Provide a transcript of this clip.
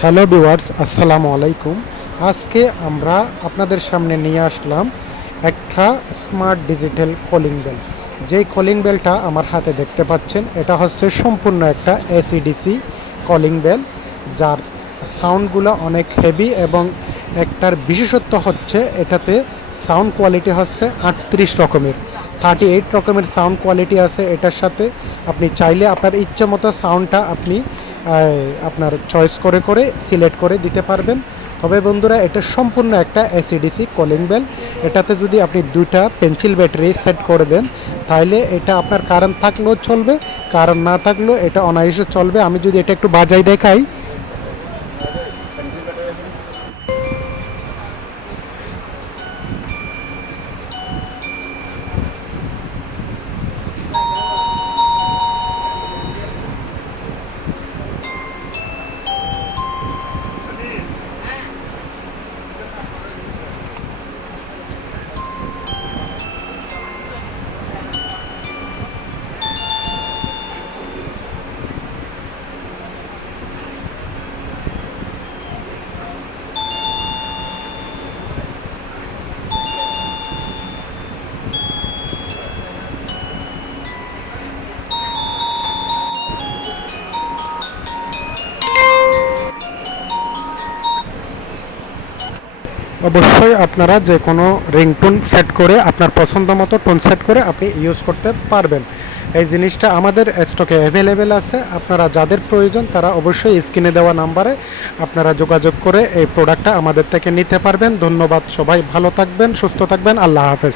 Hello viewers, আসসালামু আলাইকুম। আজকে আমরা আপনাদের সামনে নিয়ে আসলাম একটা স্মার্ট ডিজিটাল কলিং বেল। যেই কলিং বেলটা আমার হাতে দেখতে পাচ্ছেন, এটা হচ্ছে সম্পূর্ণ একটা এসিডিসি কলিং বেল, যার সাউন্ডগুলো অনেক হেভি এবং একটার বিশেষত্ব হচ্ছে এটাতে সাউন্ড কোয়ালিটি হচ্ছে 38 রকমের, 38 রকমের সাউন্ড কোয়ালিটি আছে এটার সাথে। আপনি চাইলে আপনার ইচ্ছে মতো সাউন্ডটা আপনি আপনার চয়েস করে করে সিলেক্ট করে দিতে পারবেন। তবে বন্ধুরা, এটা সম্পূর্ণ একটা এসিডিসি কলিং বেল। এটাতে যদি আপনি দুইটা পেন্সিল ব্যাটারি সেট করে দেন, তাহলে এটা আপনার কারেন্ট থাকলেও চলবে, কারেন্ট না থাকলেও এটা অনায়াসে চলবে। আমি যদি এটা একটু বাজাই দেখাই, অবশ্যই আপনারা যে কোনো রিংটোন সেট করে আপনার পছন্দ মতো টোন সেট করে আপনি ইউজ করতে পারবেন। এই জিনিসটা আমাদের স্টকে অ্যাভেলেবেল আছে। আপনারা যাদের প্রয়োজন তারা অবশ্যই স্ক্রিনে দেওয়া নাম্বারে আপনারা যোগাযোগ করে এই প্রোডাক্টটা আমাদের থেকে নিতে পারবেন। ধন্যবাদ, সবাই ভালো থাকবেন, সুস্থ থাকবেন, আল্লাহ হাফেজ।